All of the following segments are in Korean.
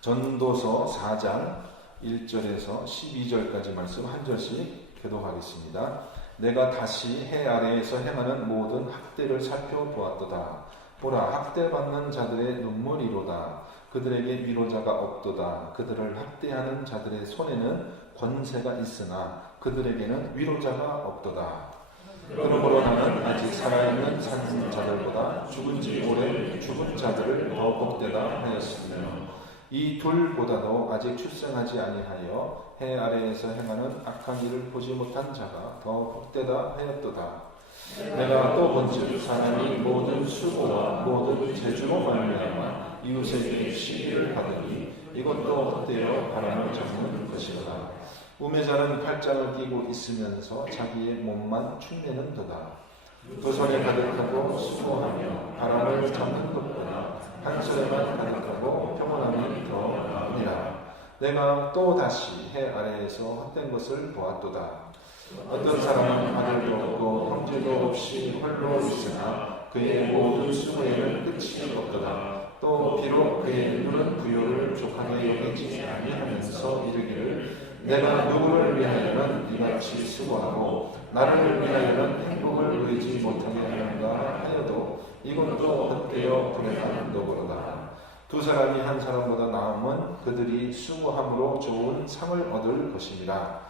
전도서 4장 1절에서 12절까지 말씀 한 절씩 교독하겠습니다. 내가 다시 해 아래에서 행하는 모든 학대를 살펴보았도다. 보라, 학대받는 자들의 눈물이로다. 그들에게 위로자가 없도다. 그들을 학대하는 자들의 손에는 권세가 있으나 그들에게는 위로자가 없도다. 그러므로 나는 아직 살아있는 자들보다 죽은 지 오래 죽은 자들을 더 복되다 하였으며 이 둘보다도 아직 출생하지 아니하여 해 아래에서 행하는 악한 일을 보지 못한 자가 더 복되다 하였도다. 내가 또 본즉 사람이 모든 수고와 모든 재주로 말미암아 이웃에게 시기를 받으니 이것도 헛되어 바람을 잡는 것이다. 우매자는 팔짱을 끼고 있으면서 자기의 몸만 축내는도다. 두 손에 가득하고 수고하며 바람을 잡는 것보다 한 손에만 가득하고 평온함이 더 나으니라. 내가 또 다시 해 아래에서 헛된 것을 보았도다. 어떤 사람은 아들도 없고 형제도 없이 홀로 있으나 그의 모든 수고에는 끝이 없도다. 또 비록 그의 눈은 부요를 족하게 여기지 아니하면서 이르기를 내가 누구를 위하여는 이같이 수고하고 나를 위하여는 행복을 누리지 못하게 하는가 하여도 이것도 헛되어 불행한 노고로다. 두 사람이 한 사람보다 나음은 그들이 수고함으로 좋은 상을 얻을 것입니다.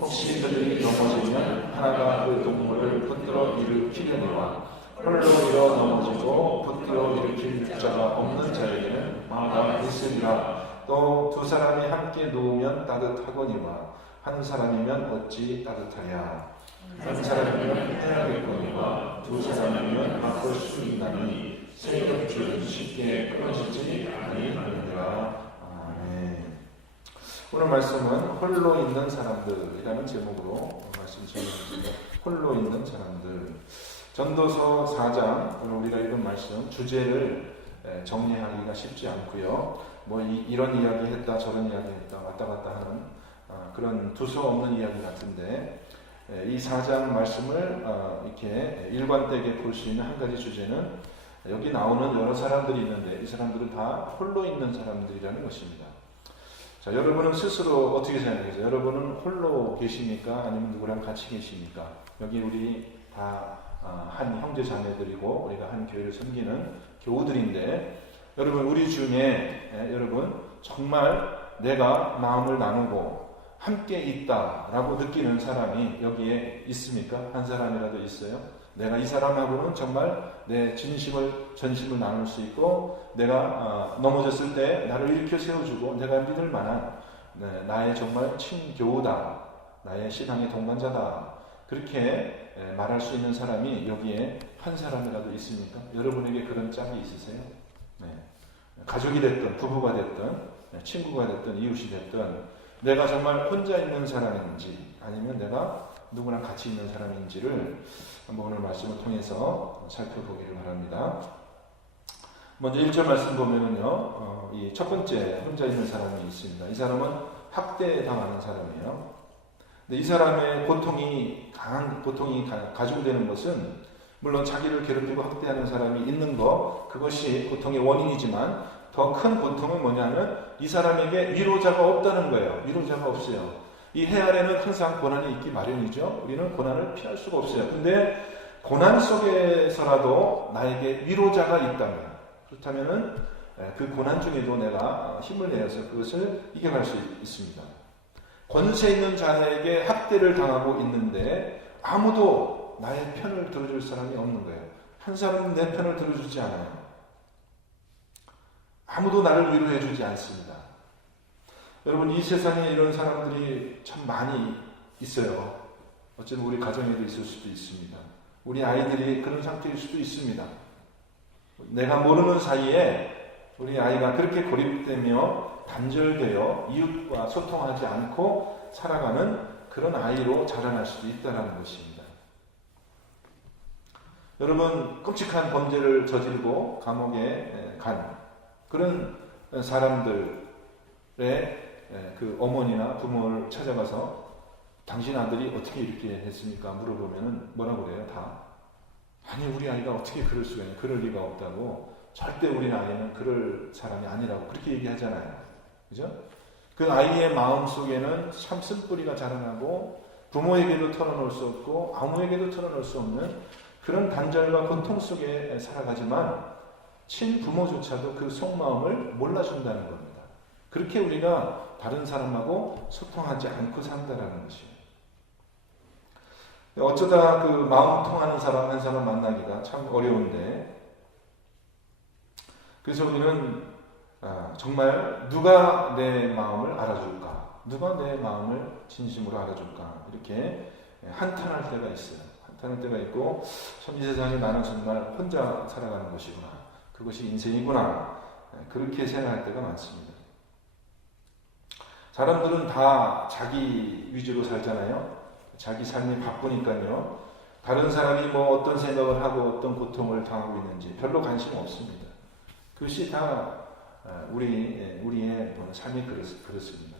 혹시 그들이 넘어지면 하나가 그 동물을 붙들어 일으키려니와 홀로 일어 넘어지고 붙들어 일으킬 자가 없는 자에게는 마가 있으리라. 또 두 사람이 함께 누우면 따뜻하거니와 한 사람이면 어찌 따뜻하랴. 한 사람이면 해야겠거니와 두 사람이면 바꿀 수 있나니 세력줄은 쉽게 끊어지지 아니하느니라. 아멘. 오늘 말씀은 홀로 있는 사람들이라는 제목으로 말씀 전해드립니다. 홀로 있는 사람들. 전도서 4장 오늘 우리가 읽은 말씀 주제를 정리하기가 쉽지 않고요. 이런 이야기 했다 저런 이야기 했다 왔다 갔다 하는 그런 두서없는 이야기 같은데 이 4장 말씀을 이렇게 일관되게 볼 수 있는 한 가지 주제는 여기 나오는 여러 사람들이 있는데 이 사람들은 다 홀로 있는 사람들이라는 것입니다. 자, 여러분은 스스로 어떻게 생각하세요? 여러분은 홀로 계십니까? 아니면 누구랑 같이 계십니까? 여기 우리 다 한 형제 자매들이고 우리가 한 교회를 섬기는 교우들인데 여러분 우리 중에 여러분 정말 내가 마음을 나누고 함께 있다라고 느끼는 사람이 여기에 있습니까? 한 사람이라도 있어요? 내가 이 사람하고는 정말 내 전심을 나눌 수 있고 내가 넘어졌을 때 나를 일으켜 세워주고 내가 믿을 만한 나의 정말 친교우다. 나의 신앙의 동반자다. 그렇게 말할 수 있는 사람이 여기에 한 사람이라도 있습니까? 여러분에게 그런 짝이 있으세요? 네. 가족이 됐든 부부가 됐든 친구가 됐든 이웃이 됐든 내가 정말 혼자 있는 사람인지 아니면 내가 누구랑 같이 있는 사람인지를 한번 오늘 말씀을 통해서 살펴보기를 바랍니다. 먼저 1절 말씀 보면은요, 이 첫 번째 혼자 있는 사람이 있습니다. 이 사람은 학대당하는 사람이에요. 근데 이 사람의 고통이 가중되는 것은 물론 자기를 괴롭히고 학대하는 사람이 있는 것 그것이 고통의 원인이지만 더 큰 고통은 뭐냐면 이 사람에게 위로자가 없다는 거예요. 위로자가 없어요. 이 해 아래는 항상 고난이 있기 마련이죠. 우리는 고난을 피할 수가 없어요. 근데 고난 속에서라도 나에게 위로자가 있다면 그렇다면은 그 고난 중에도 내가 힘을 내어서 그것을 이겨갈 수 있습니다. 권세 있는 자에게 학대를 당하고 있는데 아무도 나의 편을 들어줄 사람이 없는 거예요. 한 사람은 내 편을 들어주지 않아요. 아무도 나를 위로해 주지 않습니다. 여러분 이 세상에 이런 사람들이 참 많이 있어요. 어쩌면 우리 가정에도 있을 수도 있습니다. 우리 아이들이 그런 상태일 수도 있습니다. 내가 모르는 사이에 우리 아이가 그렇게 고립되며 단절되어 이웃과 소통하지 않고 살아가는 그런 아이로 자라날 수도 있다는 것입니다. 여러분 끔찍한 범죄를 저지르고 감옥에 간 그런 사람들의 그 어머니나 부모를 찾아가서 당신 아들이 어떻게 이렇게 했습니까? 물어보면 뭐라고 그래요? 다 아니 우리 아이가 어떻게 그럴 수가 있냐? 그럴 리가 없다고 절대 우리 아이는 그럴 사람이 아니라고 그렇게 얘기하잖아요. 그죠? 그 아이의 마음 속에는 참 쓴뿌리가 자라나고 부모에게도 털어놓을 수 없고 아무에게도 털어놓을 수 없는 그런 단절과 고통 속에 살아가지만 친부모조차도 그 속마음을 몰라준다는 겁니다. 그렇게 우리가 다른 사람하고 소통하지 않고 산다는 것이에요. 어쩌다 그 마음 통하는 사람 한 사람 만나기가 참 어려운데, 그래서 우리는 정말 누가 내 마음을 알아줄까? 누가 내 마음을 진심으로 알아줄까? 이렇게 한탄할 때가 있어요. 한탄할 때가 있고, 참 이 세상에 나는 정말 혼자 살아가는 것이구나. 그것이 인생이구나. 그렇게 생각할 때가 많습니다. 사람들은 다 자기 위주로 살잖아요. 자기 삶이 바쁘니까요. 다른 사람이 뭐 어떤 생각을 하고 어떤 고통을 당하고 있는지 별로 관심 없습니다. 그것이 다 우리의 삶이 그렇습니다.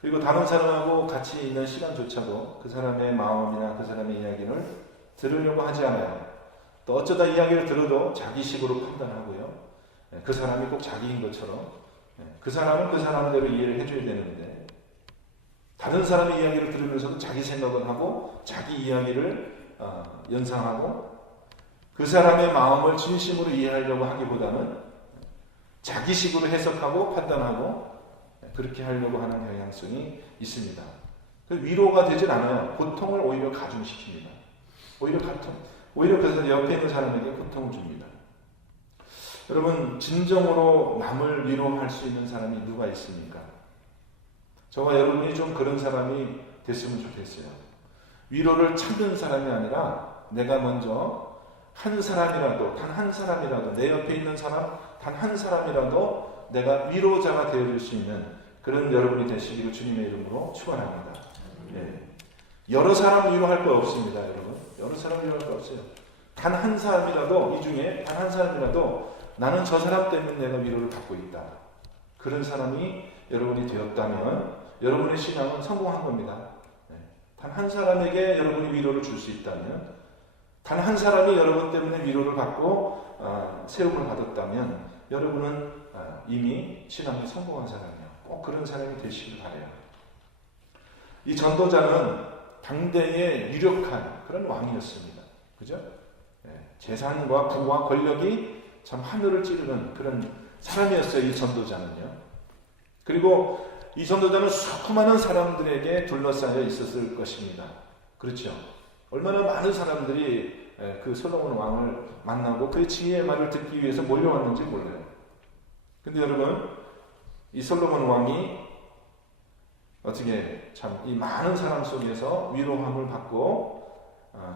그리고 다른 사람하고 같이 있는 시간조차도 그 사람의 마음이나 그 사람의 이야기를 들으려고 하지 않아요. 또 어쩌다 이야기를 들어도 자기식으로 판단하고요. 그 사람이 꼭 자기인 것처럼 그 사람은 그 사람대로 이해를 해줘야 되는데, 다른 사람의 이야기를 들으면서도 자기 생각을 하고 자기 이야기를 연상하고 그 사람의 마음을 진심으로 이해하려고 하기보다는 자기식으로 해석하고 판단하고 그렇게 하려고 하는 경향성이 있습니다. 위로가 되질 않아요. 고통을 오히려 가중시킵니다. 오히려 그래서 옆에 있는 사람에게 고통을 줍니다. 여러분, 진정으로 남을 위로할 수 있는 사람이 누가 있습니까? 저와 여러분이 좀 그런 사람이 됐으면 좋겠어요. 위로를 찾는 사람이 아니라 내가 먼저 한 사람이라도, 단 한 사람이라도, 내 옆에 있는 사람 단 한 사람이라도 내가 위로자가 되어줄 수 있는 그런 여러분이 되시기를 주님의 이름으로 축원합니다. 여러 사람 위로할 거 없습니다, 여러분. 여러 사람 위로할 거 없어요. 단 한 사람이라도, 이 중에 단 한 사람이라도 나는 저 사람 때문에 내가 위로를 받고 있다. 그런 사람이 여러분이 되었다면 여러분의 신앙은 성공한 겁니다. 단 한 사람에게 여러분이 위로를 줄 수 있다면, 단 한 사람이 여러분 때문에 위로를 받고 세움을 받았다면 여러분은 이미 신앙이 성공한 사람이에요. 꼭 그런 사람이 되시길 바라요. 이 전도자는 당대의 유력한 그런 왕이었습니다. 그죠? 재산과 부와 권력이 참 하늘을 찌르는 그런 사람이었어요, 이 전도자는요. 그리고 이 전도자는 수많은 사람들에게 둘러싸여 있었을 것입니다. 그렇죠? 얼마나 많은 사람들이 그 솔로몬 왕을 만나고 그의 지혜의 말을 듣기 위해서 몰려왔는지 몰라요. 근데 여러분, 이 솔로몬 왕이 어떻게 참 이 많은 사람 속에서 위로함을 받고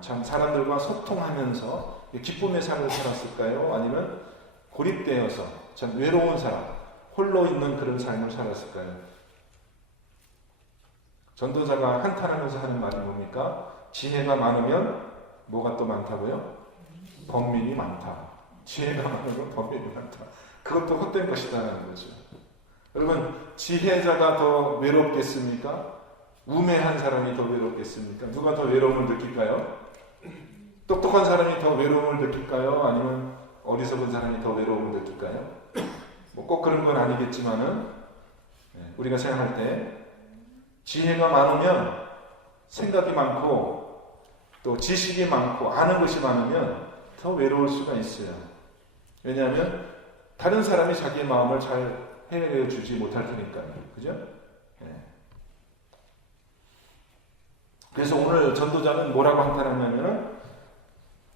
참 사람들과 소통하면서 기쁨의 삶을 살았을까요? 아니면 고립되어서 참 외로운 사람, 홀로 있는 그런 삶을 살았을까요? 전도자가 한탄하면서 하는 말이 뭡니까? 지혜가 많으면 뭐가 또 많다고요? 번민이 많다. 지혜가 많으면 번민이 많다. 그것도 헛된 것이다라는 거죠. 여러분, 지혜자가 더 외롭겠습니까? 우매한 사람이 더 외롭겠습니까? 누가 더 외로움을 느낄까요? 똑똑한 사람이 더 외로움을 느낄까요? 아니면 어리석은 사람이 더 외로움을 느낄까요? 뭐 꼭 그런 건 아니겠지만은 우리가 생각할 때 지혜가 많으면 생각이 많고 또 지식이 많고 아는 것이 많으면 더 외로울 수가 있어요. 왜냐하면 다른 사람이 자기의 마음을 잘 해주지 못할 테니까요. 그죠? 그래서 오늘 전도자는 뭐라고 한탄하냐면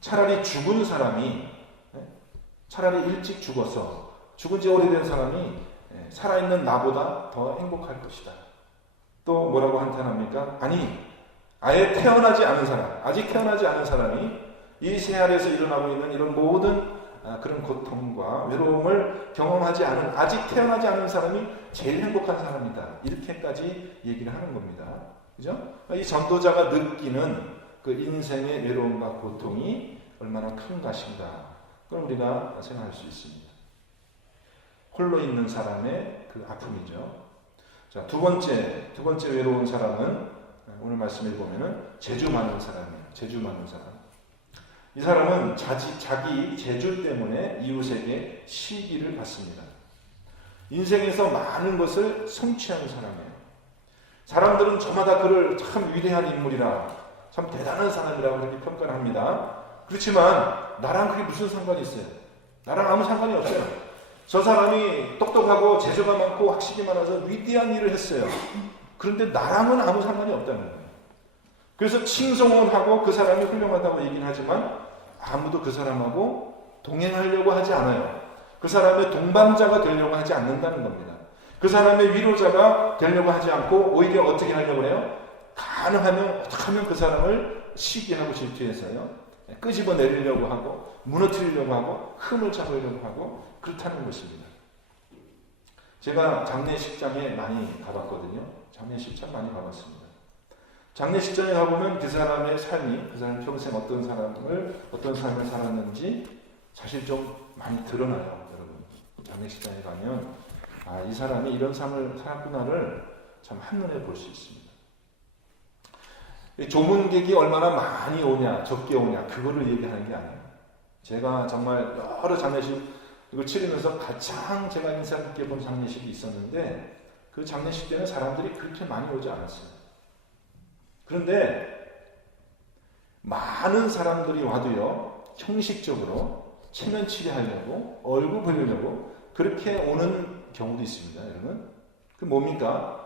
차라리 죽은 사람이 차라리 일찍 죽어서 죽은 지 오래된 사람이 살아있는 나보다 더 행복할 것이다. 또 뭐라고 한탄합니까? 아니, 아예 태어나지 않은 사람, 아직 태어나지 않은 사람이 이 새하늘에서 일어나고 있는 이런 모든 그런 고통과 외로움을 경험하지 않은, 아직 태어나지 않은 사람이 제일 행복한 사람이다. 이렇게까지 얘기를 하는 겁니다. 그죠? 이 전도자가 느끼는 그 인생의 외로움과 고통이 얼마나 큰 것인가. 그걸 우리가 생각할 수 있습니다. 홀로 있는 사람의 그 아픔이죠. 자, 두 번째 외로운 사람은 오늘 말씀을 보면은 재주 많은 사람이에요. 재주 많은 사람. 이 사람은 자기 재주 때문에 이웃에게 시기를 받습니다. 인생에서 많은 것을 성취하는 사람이에요. 사람들은 저마다 그를 참 위대한 인물이라, 참 대단한 사람이라고 그렇게 평가를 합니다. 그렇지만 나랑 그게 무슨 상관이 있어요? 나랑 아무 상관이 없어요. 저 사람이 똑똑하고 재주가 많고 학식이 많아서 위대한 일을 했어요. 그런데 나랑은 아무 상관이 없다는 거예요. 그래서 칭송은 하고 그 사람이 훌륭하다고 얘기는 하지만 아무도 그 사람하고 동행하려고 하지 않아요. 그 사람의 동반자가 되려고 하지 않는다는 겁니다. 그 사람의 위로자가 되려고 하지 않고 오히려 어떻게 하려고 해요? 가능하면 어떻게 하면 그 사람을 시기하고 질투해서요, 끄집어 내리려고 하고 무너뜨리려고 하고 흠을 잡으려고 하고 그렇다는 것입니다. 제가 장례식장에 많이 가봤거든요. 장례식장 많이 가봤습니다. 장례식장에 가보면 그 사람의 삶이, 그 사람 평생 어떤 삶을 살았는지 사실 좀 많이 드러나요, 여러분. 장례식장에 가면 이 사람이 이런 삶을 살았구나를 참 한눈에 볼 수 있습니다. 조문객이 얼마나 많이 오냐, 적게 오냐, 그거를 얘기하는 게 아니에요. 제가 정말 여러 장례식을 치르면서 가장 제가 인상 깊게 본 장례식이 있었는데 그 장례식 때는 사람들이 그렇게 많이 오지 않았어요. 그런데 많은 사람들이 와도요, 형식적으로 체면 치레하려고, 얼굴 보이려고 그렇게 오는 경우도 있습니다, 여러분. 그 뭡니까?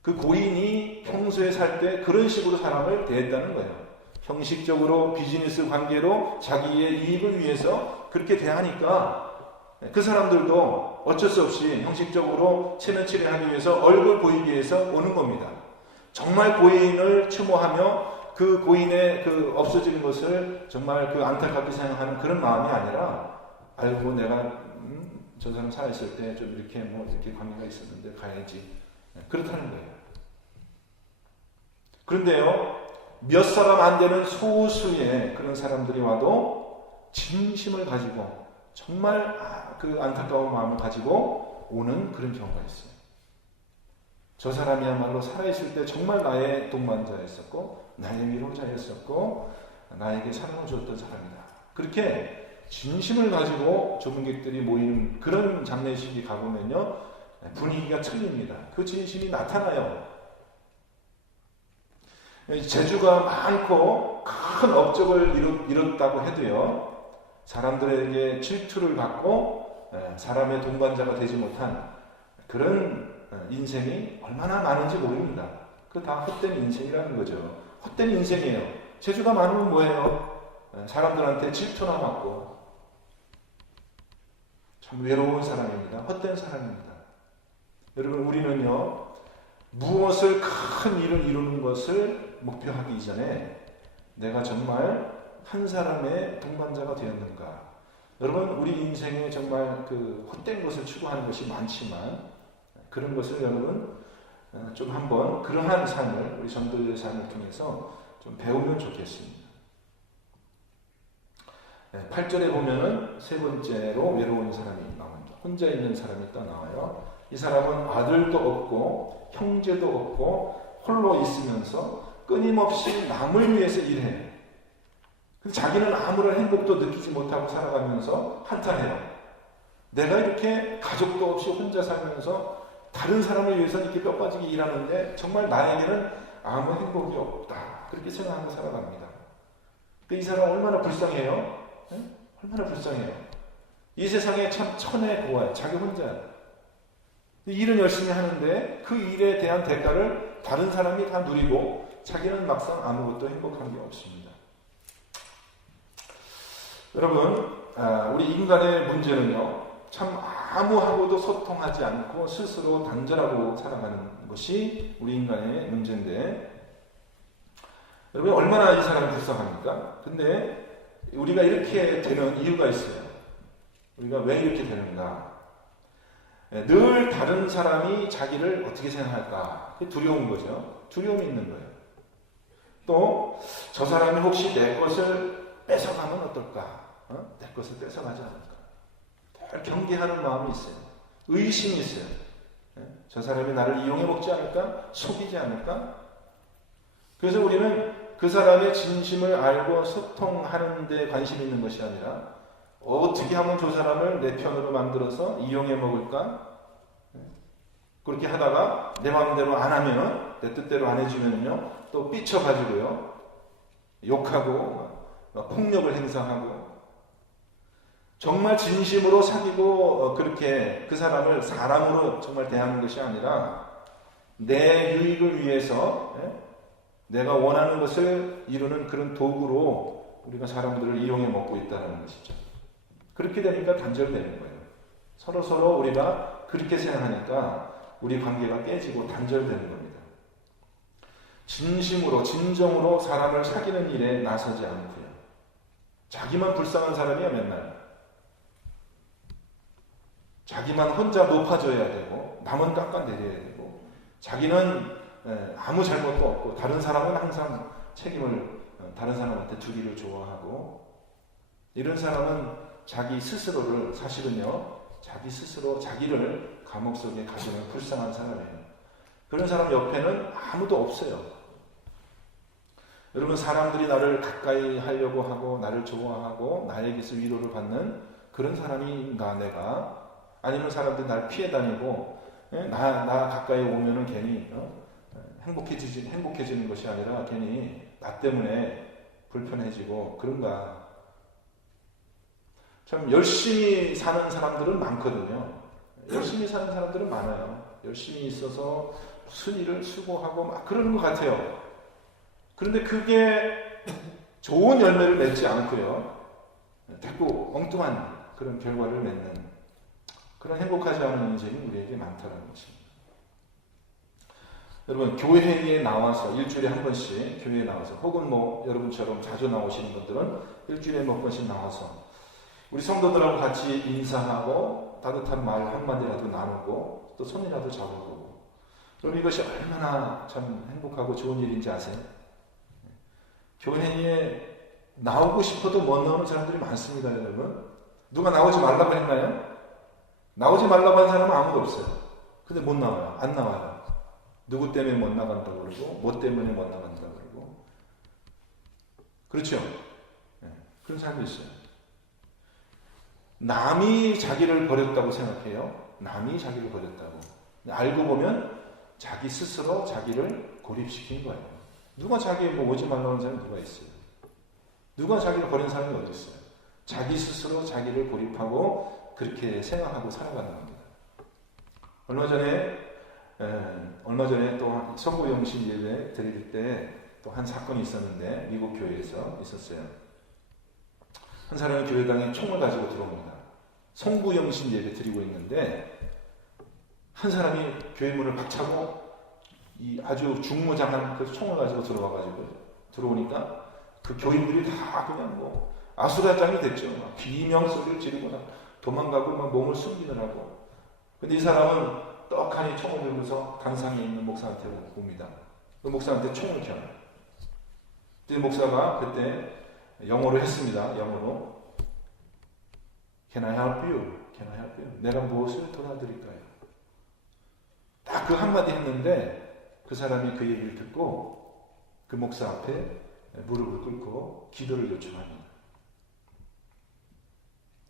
그 고인이 평소에 살 때 그런 식으로 사람을 대했다는 거예요. 형식적으로 비즈니스 관계로 자기의 이익을 위해서 그렇게 대하니까 그 사람들도 어쩔 수 없이 형식적으로 체면 치레하기 위해서 얼굴 보이기 위해서 오는 겁니다. 정말 고인을 추모하며 그 고인의 그 없어지는 것을 정말 그 안타깝게 생각하는 그런 마음이 아니라, 알고 내가 저 사람 살아있을 때 좀 이렇게 이렇게 관계가 있었는데 가야지, 그렇다는 거예요. 그런데요, 몇 사람 안 되는 소수의 그런 사람들이 와도 진심을 가지고 정말 그 안타까운 마음을 가지고 오는 그런 경우가 있어요. 저 사람이야말로 살아있을 때 정말 나의 동반자였었고 나의 위로자였었고 나에게 사랑을 주었던 사람이다. 그렇게 진심을 가지고 조문객들이 모이는 그런 장례식이 가보면요, 분위기가 틀립니다. 그 진심이 나타나요. 재주가 많고 큰 업적을 이뤘다고 해도요, 사람들에게 질투를 받고 사람의 동반자가 되지 못한 그런 인생이 얼마나 많은지 모릅니다. 그 다 헛된 인생이라는 거죠. 헛된 인생이에요. 재주가 많으면 뭐예요? 사람들한테 질투나 받고 참 외로운 사람입니다. 헛된 사람입니다. 여러분, 우리는요, 무엇을 큰 일을 이루는 것을 목표하기 이전에 내가 정말 한 사람의 동반자가 되었는가. 여러분, 우리 인생에 정말 그 헛된 것을 추구하는 것이 많지만 그런 것을 여러분 좀 한번 그러한 삶을, 우리 전도자의 삶을 통해서 좀 배우면 좋겠습니다. 8절에 보면은 세 번째로 외로운 사람이 나옵니다. 혼자 있는 사람이 딱 나와요. 이 사람은 아들도 없고 형제도 없고 홀로 있으면서 끊임없이 남을 위해서 일해요. 자기는 아무런 행복도 느끼지 못하고 살아가면서 한탄해요. 내가 이렇게 가족도 없이 혼자 살면서 다른 사람을 위해서 이렇게 뼈 빠지게 일하는데 정말 나에게는 아무 행복이 없다. 그렇게 생각하고 살아갑니다. 이 사람 얼마나 불쌍해요? 얼마나 불쌍해요. 이 세상에 참 천의 고아예요. 자기 혼자. 일은 열심히 하는데 그 일에 대한 대가를 다른 사람이 다 누리고 자기는 막상 아무것도 행복한 게 없습니다. 여러분, 우리 인간의 문제는요, 참 아무하고도 소통하지 않고 스스로 단절하고 살아가는 것이 우리 인간의 문제인데, 여러분, 얼마나 이 사람이 불쌍합니까? 근데 우리가 이렇게 되는 이유가 있어요. 우리가 왜 이렇게 되는가? 늘 다른 사람이 자기를 어떻게 생각할까? 그게 두려운 거죠. 두려움이 있는 거예요. 또 저 사람이 혹시 내 것을 뺏어가면 어떨까? 내 것을 뺏어가지 않을까? 늘 경계하는 마음이 있어요. 의심이 있어요. 저 사람이 나를 이용해 먹지 않을까? 속이지 않을까? 그래서 우리는 그 사람의 진심을 알고 소통하는 데 관심 있는 것이 아니라 어떻게 하면 저 사람을 내 편으로 만들어서 이용해 먹을까? 그렇게 하다가 내 마음대로 안 하면, 내 뜻대로 안 해주면요, 또 삐쳐가지고요, 욕하고, 폭력을 행사하고, 정말 진심으로 사귀고 그렇게 그 사람을 사람으로 정말 대하는 것이 아니라 내 유익을 위해서 내가 원하는 것을 이루는 그런 도구로 우리가 사람들을 이용해 먹고 있다는 것이죠. 그렇게 되니까 단절되는 거예요. 서로 우리가 그렇게 생각하니까 우리 관계가 깨지고 단절되는 겁니다. 진심으로 진정으로 사람을 사귀는 일에 나서지 않고요. 자기만 불쌍한 사람이야 맨날. 자기만 혼자 높아져야 되고 남은 깎아내려야 되고 자기는 아무 잘못도 없고 다른 사람은 항상 책임을 다른 사람한테 주기를 좋아하고 이런 사람은 자기 스스로를 사실은요 자기 스스로 자기를 감옥 속에 가두는 불쌍한 사람이에요. 그런 사람 옆에는 아무도 없어요. 여러분 사람들이 나를 가까이 하려고 하고 나를 좋아하고 나에게서 위로를 받는 그런 사람인가 내가 아니면 사람들이 나를 피해 다니고 나 가까이 오면은 괜히 행복해지는 것이 아니라 괜히 나 때문에 불편해지고 그런가. 참 열심히 사는 사람들은 많거든요. 열심히 사는 사람들은 많아요. 열심히 있어서 무슨 일을 수고하고 막 그러는 것 같아요. 그런데 그게 좋은 열매를 맺지 않고요. 자꾸 엉뚱한 그런 결과를 맺는 그런 행복하지 않은 인생이 우리에게 많다는 것입니다. 여러분 교회에 나와서 일주일에 한 번씩 교회에 나와서 혹은 여러분처럼 자주 나오시는 분들은 일주일에 몇 번씩 나와서 우리 성도들하고 같이 인사하고 따뜻한 말 한마디라도 나누고 또 손이라도 잡아보고 그럼 이것이 얼마나 참 행복하고 좋은 일인지 아세요? 교회에 나오고 싶어도 못 나오는 사람들이 많습니다. 여러분 누가 나오지 말라고 했나요? 나오지 말라고 한 사람은 아무도 없어요. 근데 못 나와요. 안 나와요. 누구 때문에 못 나간다고 그러고 뭐 때문에 못 나간다고 그러고 그렇죠? 네, 그런 사람도 있어요. 남이 자기를 버렸다고 생각해요. 남이 자기를 버렸다고. 알고 보면 자기 스스로 자기를 고립시킨 거예요. 누가 자기 오지 말라고 하는 사람이 누가 있어요? 누가 자기를 버린 사람이 어디 있어요? 자기 스스로 자기를 고립하고 그렇게 생각하고 살아가는 겁니다. 얼마 전에 또 성부영신 예배 드릴 때 또 한 사건이 있었는데 미국 교회에서 있었어요. 한 사람이 교회당에 총을 가지고 들어옵니다. 성부영신 예배 드리고 있는데 한 사람이 교회 문을 박차고 이 아주 중무장한 그 총을 가지고 들어오니까 그 교인들이 다 그냥 아수라장이 됐죠. 막 비명 소리를 지르거나 도망가고 막 몸을 숨기느라고. 근데 이 사람은 떡하니 총을 들고서 단상에 있는 목사한테 옵니다. 그 목사한테 총을 켜요. 그 목사가 그때 영어로 했습니다. 영어로 Can I help you? Can I help you? 내가 무엇을 도와드릴까요? 딱 그 한마디 했는데 그 사람이 그 얘기를 듣고 그 목사 앞에 무릎을 꿇고 기도를 요청합니다.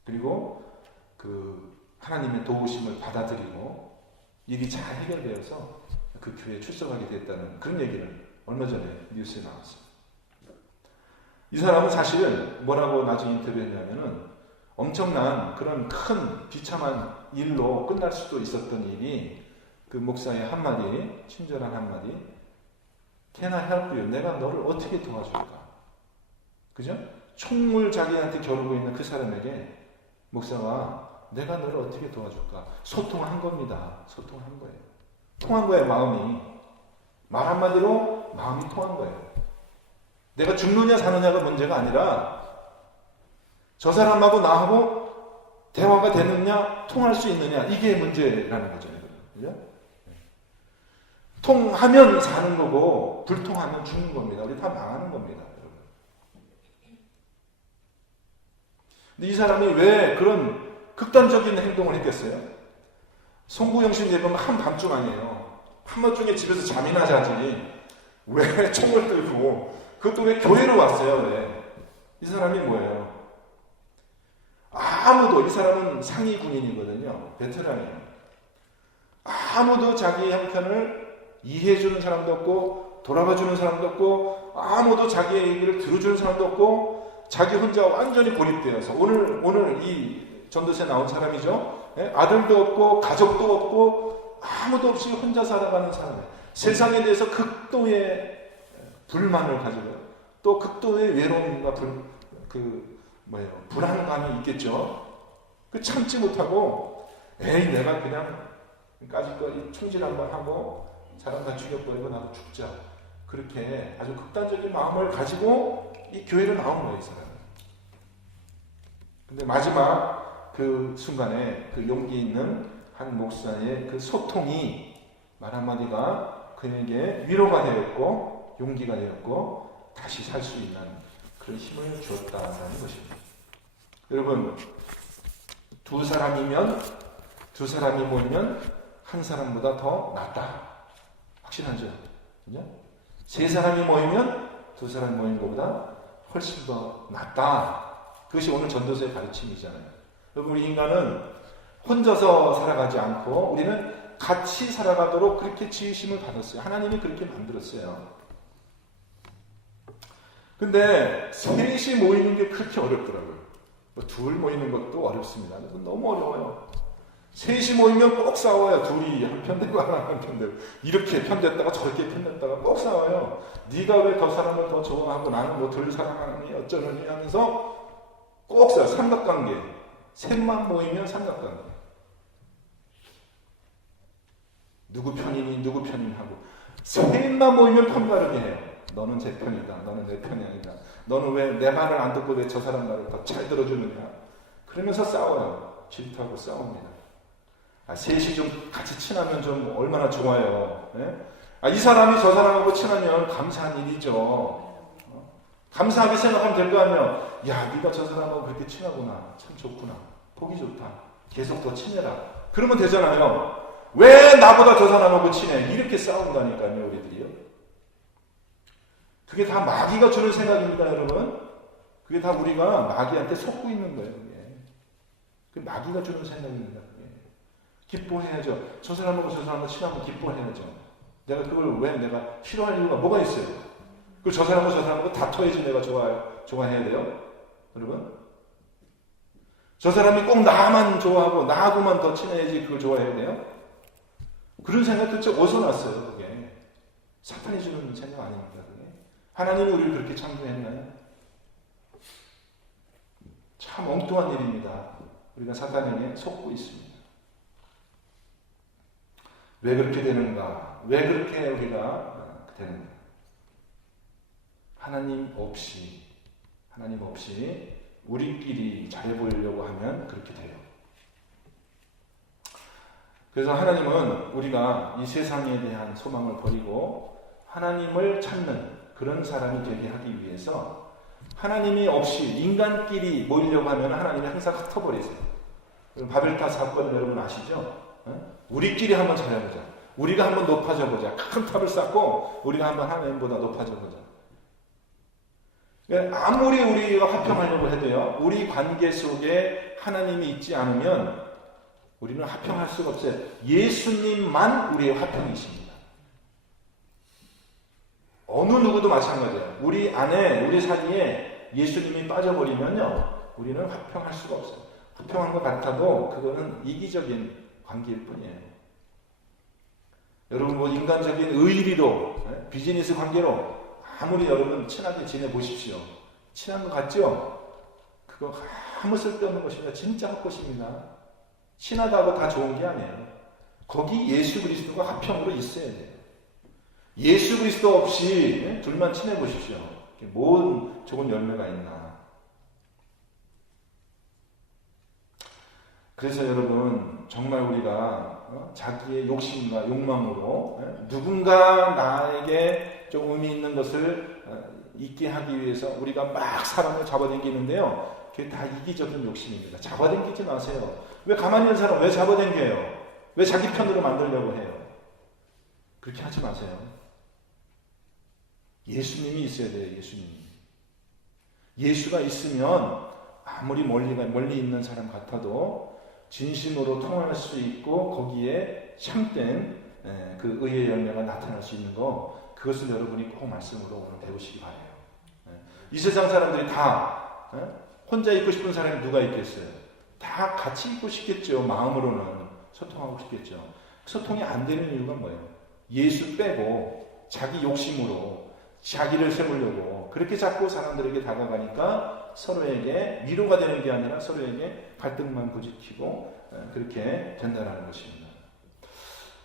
그리고 그 하나님의 도우심을 받아들이고 일이 잘 해결되어서 그 교회에 출석하게 됐다는 그런 얘기를 얼마 전에 뉴스에 나왔어요. 이 사람은 사실은 뭐라고 나중에 인터뷰했냐면은 엄청난 그런 큰 비참한 일로 끝날 수도 있었던 일이 그 목사의 한마디, 친절한 한마디, Can I help you? 내가 너를 어떻게 도와줄까? 그죠? 총을 자기한테 겨루고 있는 그 사람에게 목사가 내가 너를 어떻게 도와줄까? 소통한 겁니다. 소통한 거예요. 통한 거예요, 마음이. 말 한마디로 마음이 통한 거예요. 내가 죽느냐 사느냐가 문제가 아니라 저 사람하고 나하고 대화가 되느냐, 통할 수 있느냐, 이게 문제라는 거죠. 그죠? 통하면 사는 거고 불통하면 죽는 겁니다. 우리 다 망하는 겁니다. 근데 이 사람이 왜 그런 극단적인 행동을 했겠어요? 성부영신 예배는 한밤중 아니에요. 한밤중에 집에서 잠이나 자지. 왜 총을 들고 그것도 왜 교회로 왔어요? 왜? 이 사람이 뭐예요? 아무도, 이 사람은 상위 군인이거든요. 베테랑이에요. 아무도 자기 형편을 이해해주는 사람도 없고 돌아봐주는 사람도 없고 아무도 자기의 얘기를 들어주는 사람도 없고 자기 혼자 완전히 고립되어서 오늘 이 전도서에 나온 사람이죠. 아들도 없고 가족도 없고 아무도 없이 혼자 살아가는 사람이에요. 세상에 대해서 극도의 불만을 가지고요. 또 극도의 외로움과 불안감이 있겠죠. 그 참지 못하고 내가 그냥 까짓거 충질 한번 하고 사람 다 죽여버리고 나도 죽자. 그렇게 아주 극단적인 마음을 가지고 이 교회로 나온 거예요, 이 사람은. 근데 마지막 그 순간에 그 용기 있는 한 목사의 그 소통이 말 한마디가 그에게 위로가 되었고 용기가 되었고 다시 살 수 있는 그런 힘을 주었다는 것입니다. 여러분, 두 사람이 모이면 한 사람보다 더 낫다. 확신하죠? 그죠? 세 사람이 모이면 두 사람이 모인 것보다 훨씬 더 낫다. 그것이 오늘 전도서의 가르침이잖아요. 여러분, 우리 인간은 혼자서 살아가지 않고 우리는 같이 살아가도록 그렇게 지으심을 받았어요. 하나님이 그렇게 만들었어요. 근데 셋이 모이는 게 그렇게 어렵더라고요. 둘 모이는 것도 어렵습니다. 너무 어려워요. 셋이 모이면 꼭 싸워요. 둘이 한편 되고 하나 한편 되고 이렇게 편됐다가 저렇게 편됐다가 꼭 싸워요. 네가 왜 더 사람을 더 좋아하고 나는 뭐 덜 사랑하니 어쩌느니 하면서 꼭 싸워요. 삼각관계. 셋만 모이면 삼각관계. 누구 편이니 누구 편이니 하고 셋만 모이면 편가르게 해요. 너는 제 편이다. 너는 내 편이 아니다. 너는 왜 내 말을 안 듣고 왜 저 사람 말을 더 잘 들어주느냐. 그러면서 싸워요. 질투하고 싸웁니다. 셋이 좀 같이 친하면 좀 얼마나 좋아요. 이 사람이 저 사람하고 친하면 감사한 일이죠. 감사하게 생각하면 될 거 아니에요. 야, 네가 저 사람하고 그렇게 친하구나. 참 좋구나. 보기 좋다. 계속 더 친해라. 그러면 되잖아요. 왜 나보다 저 사람하고 친해? 이렇게 싸운다니까요, 우리들이요. 그게 다 마귀가 주는 생각입니다, 여러분. 그게 다 우리가 마귀한테 속고 있는 거예요. 그게 마귀가 주는 생각입니다. 기뻐해야죠. 저 사람하고 저 사람하고 친하면 기뻐해야죠. 내가 그걸 왜 내가 싫어할 이유가 뭐가 있어요? 그리고 저 사람하고 저 사람하고 다퉈야지 내가 좋아해야 돼요? 여러분? 저 사람이 꼭 나만 좋아하고 나하고만 더 친해야지 그걸 좋아해야 돼요? 그런 생각 도대체 어디서 났어요? 그게 사탄이 주는 생각 아닙니까? 그게? 하나님이 우리를 그렇게 창조했나요? 참 엉뚱한 일입니다. 우리가 사탄에게 속고 있습니다. 왜 그렇게 되는가? 왜 그렇게 우리가 되는가? 하나님 없이 우리끼리 잘해 보이려고 하면 그렇게 돼요. 그래서 하나님은 우리가 이 세상에 대한 소망을 버리고 하나님을 찾는 그런 사람이 되게 하기 위해서 하나님이 없이 인간끼리 모이려고 하면 하나님이 항상 흩어버리세요. 바벨탑 사건 여러분 아시죠? 우리끼리 한번 잘해보자. 우리가 한번 높아져 보자. 큰 탑을 쌓고 우리가 한번 하나님보다 높아져 보자. 아무리 우리가 화평하려고 해도요, 우리 관계 속에 하나님이 있지 않으면 우리는 화평할 수가 없어요. 예수님만 우리의 화평이십니다. 어느 누구도 마찬가지예요. 우리 안에, 우리 사이에 예수님이 빠져버리면요, 우리는 화평할 수가 없어요. 화평한 것 같아도 그거는 이기적인 관계일 뿐이에요. 여러분, 뭐 인간적인 의리로, 비즈니스 관계로 아무리 여러분 친하게 지내보십시오. 친한 것 같죠? 그거 아무 쓸데없는 것입니다. 진짜 헛것입니다. 친하다고 다 좋은 게 아니에요. 거기 예수 그리스도가 화평으로 있어야 돼요. 예수 그리스도 없이 둘만 친해보십시오. 뭔 좋은 열매가 있나. 그래서 여러분, 정말 우리가 자기의 욕심과 욕망으로 누군가 나에게 좀 의미 있는 것을 있게 하기 위해서 우리가 막 사람을 잡아당기는데요. 그게 다 이기적인 욕심입니다. 잡아당기지 마세요. 왜 가만히 있는 사람 왜 잡아당겨요? 왜 자기 편으로 만들려고 해요? 그렇게 하지 마세요. 예수님이 있어야 돼요. 예수님이. 예수가 있으면 아무리 멀리 있는 사람 같아도 진심으로 통할 수 있고 거기에 참된 그 의의 열매가 나타날 수 있는 거, 그것을 여러분이 꼭 말씀으로 오늘 배우시기 바래요. 이 세상 사람들이 다 혼자 있고 싶은 사람이 누가 있겠어요? 다 같이 있고 싶겠죠. 마음으로는 소통하고 싶겠죠. 소통이 안 되는 이유가 뭐예요? 예수 빼고 자기 욕심으로 자기를 세우려고 그렇게 자꾸 사람들에게 다가가니까 서로에게 위로가 되는 게 아니라 서로에게 갈등만 부딪히고 그렇게 된다는 것입니다.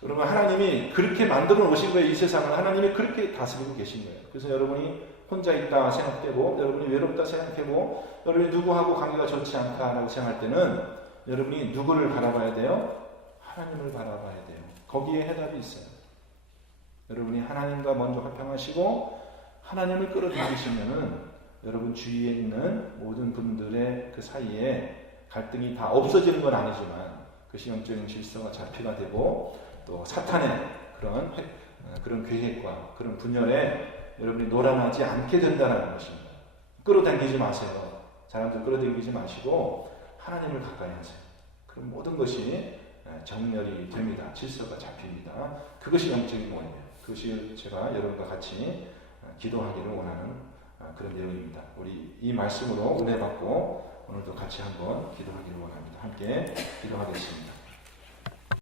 여러분, 하나님이 그렇게 만들어 놓으신 거예요. 이 세상을 하나님이 그렇게 다스리고 계신 거예요. 그래서 여러분이 혼자 있다 생각되고, 여러분이 외롭다 생각되고, 여러분이 누구하고 관계가 좋지 않다라고 생각할 때는 여러분이 누구를 바라봐야 돼요? 하나님을 바라봐야 돼요. 거기에 해답이 있어요. 여러분이 하나님과 먼저 화평하시고 하나님을 끌어당기시면은 여러분 주위에 있는 모든 분들의 그 사이에 갈등이 다 없어지는 건 아니지만 그것이 영적인 질서가 자피가 되고 또 사탄의 그런 계획과 그런 분열에 여러분이 노란하지 않게 된다는 것입니다. 끌어당기지 마세요. 사람들 끌어당기지 마시고 하나님을 가까이 하세요. 그럼 모든 것이 정렬이 됩니다. 질서가 잡힙니다. 그것이 영적인 모임이에요. 그것이 제가 여러분과 같이 기도하기를 원하는 그런 내용입니다. 우리 이 말씀으로 은혜 받고 오늘도 같이 한번 기도하기를 원합니다. 함께 기도하겠습니다.